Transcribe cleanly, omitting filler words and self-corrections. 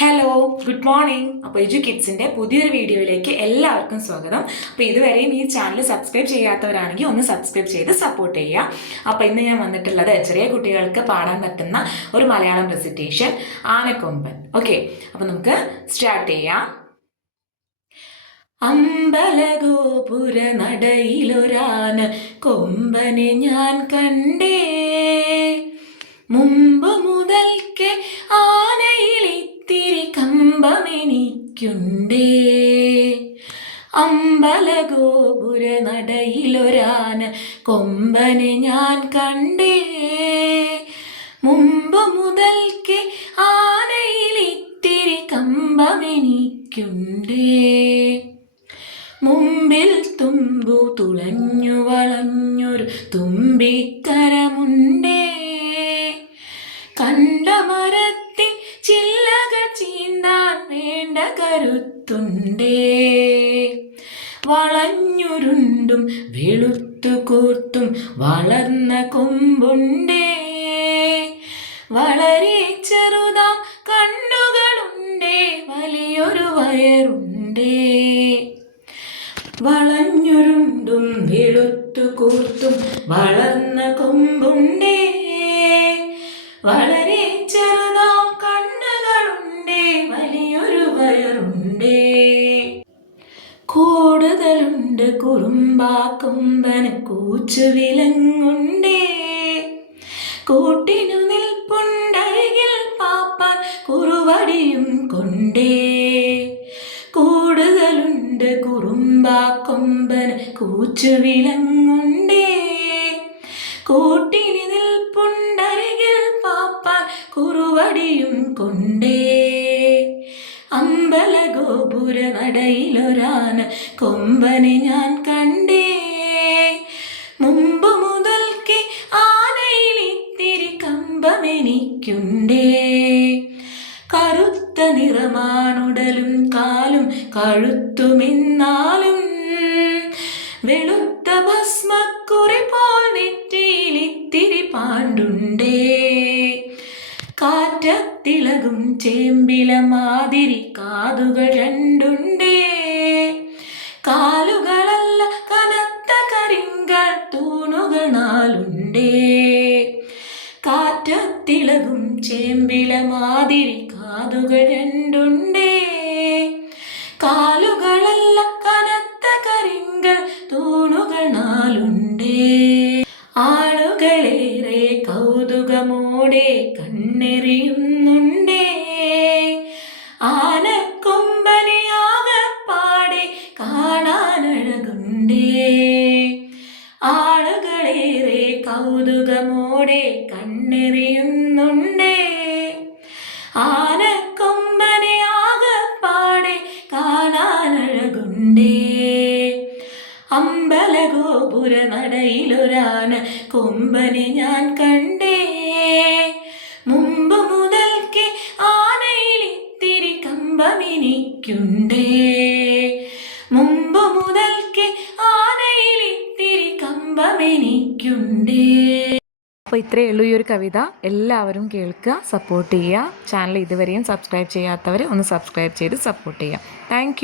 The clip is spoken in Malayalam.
Hello, good morning. അപ്പോൾ എജു കിഡ്സിൻ്റെ പുതിയൊരു വീഡിയോയിലേക്ക് എല്ലാവർക്കും സ്വാഗതം. അപ്പോൾ ഇതുവരെയും ഈ ചാനൽ സബ്സ്ക്രൈബ് ചെയ്യാത്തവരാണെങ്കിൽ ഒന്ന് സബ്സ്ക്രൈബ് ചെയ്ത് സപ്പോർട്ട് ചെയ്യുക. അപ്പോൾ ഇന്ന് ഞാൻ വന്നിട്ടുള്ളത് ചെറിയ കുട്ടികൾക്ക് പാടാൻ പറ്റുന്ന ഒരു മലയാളം റെസിറ്റേഷൻ, ആനക്കൊമ്പൻ. ഓക്കെ, അപ്പോൾ നമുക്ക് സ്റ്റാർട്ട് ചെയ്യാം. അമ്പലഗോപുര നടയിലൊരാന കൊമ്പനെ ഞാൻ കണ്ടേ, മുമ്പ് മുതൽക്കേ ആനയിലിത്തിരി കമ്പമെനിക്കുണ്ടേ. അമ്പലഗോപുര നടയിലൊരാന കൊമ്പനെ ഞാൻ കണ്ടേ, മുമ്പ് മുതൽക്കേ ആനയിലിത്തിരി കമ്പമെനിക്കുണ്ടേ. മുമ്പിൽ തുമ്പു തുളഞ്ഞു വളഞ്ഞൊരു തുമ്പിക്കരമുണ്ടേ, കണ്ട മരത്തിൻ ചില്ലകൾ ചീന്താൻ വേണ്ട കരുത്തുണ്ടേ. വളഞ്ഞുരുണ്ടും വെളുത്തു കൂർത്തും വളർന്ന കൊമ്പുണ്ടേ, വളരെ ചെറുതാം കണ്ണുകളുണ്ടേ, വലിയൊരു വയറുണ്ടേ. വളഞ്ഞുരുണ്ടും വെളുത്തു കൂർത്തും വളർന്ന കൊമ്പുണ്ടേ, വളരെ ചെറുതാം കണ്ണുകളുണ്ടേ, വലിയൊരു വയറുണ്ടേ. കൂടുതലുണ്ട് കുറുമ്പാ കൊമ്പന് കൂച്ചു വിലങ്ങുണ്ടേ, കൂട്ടിനു നിൽപ്പുണ്ടരികിൽ പാപ്പാൻ കുറുവടിയും കൊണ്ടേ. കൂടുതലുണ്ട് കുറുമ്പാ കൊമ്പന് കൂച്ചു വിലങ്ങുണ്ടേ, കൂട്ടിന് നിൽപ്പുണ്ടരികിൽ പാപ്പാൻ കുറുവടിയും കൊണ്ടേ. അമ്പലഗോപുര നടയിലൊരാന കൊമ്പനെ ഞാൻ കണ്ടേ, മുമ്പ് മുതൽക്കേ ആനയിലിത്തിരി കമ്പമെനിക്കുണ്ടേ. കറുത്ത നിറമാണുടലും കാലും കഴുത്തുമെന്നാലും, വെളുത്ത ഭസ്മക്കുറി പോൽ നെറ്റിയിലിത്തിരി പാണ്ടുണ്ടേ. കാറ്റത്തിളകും ചേമ്പില മാതിരി കാതുകൾ രണ്ടുണ്ടേ, കാലുകളല്ല കനത്ത കരിങ്കൽ തൂണുകൾ നാലുണ്ടേ. കാറ്റത്തിളകും ചേമ്പില മാതിരി കാതുകൾ രണ്ടുണ്ടേ, കാലുകളല്ല കനത്ത കരിങ്കൽ തൂണുകൾ നാലുണ്ടേ. ആളുകളേറെ കൗതുകമോടെ കണ്ണെറിയുന്നുണ്ടേ, ആനക്കൊമ്പനെ ആകപ്പാടെ കാണാനഴകുണ്ടേ. ആളുകളേറെ കൗതുകമോടെ കണ്ണെറിയുന്നുണ്ടേ, ആനക്കൊമ്പനെ ആകപ്പാടെ കാണാനഴകുണ്ടേ. അമ്പലഗോപുര നടയിലൊരാന കൊമ്പനെ ഞാൻ കണ്ടേ, മുമ്പ് മുതൽക്കേ ആനയിലിത്തിരി കമ്പമെനിക്കുണ്ടേ. മുമ്പ് മുതൽക്കേ ആനയിലിത്തിരി കമ്പമെനിക്കുണ്ടേ. അപ്പോൾ ഇത്രയേ ഉള്ളൂ ഈ ഒരു കവിത. എല്ലാവരും കേൾക്കുക, സപ്പോർട്ട് ചെയ്യുക. ചാനൽ ഇതുവരെയും സബ്സ്ക്രൈബ് ചെയ്യാത്തവർ ഒന്ന് സബ്സ്ക്രൈബ് ചെയ്ത് സപ്പോർട്ട് ചെയ്യുക. താങ്ക്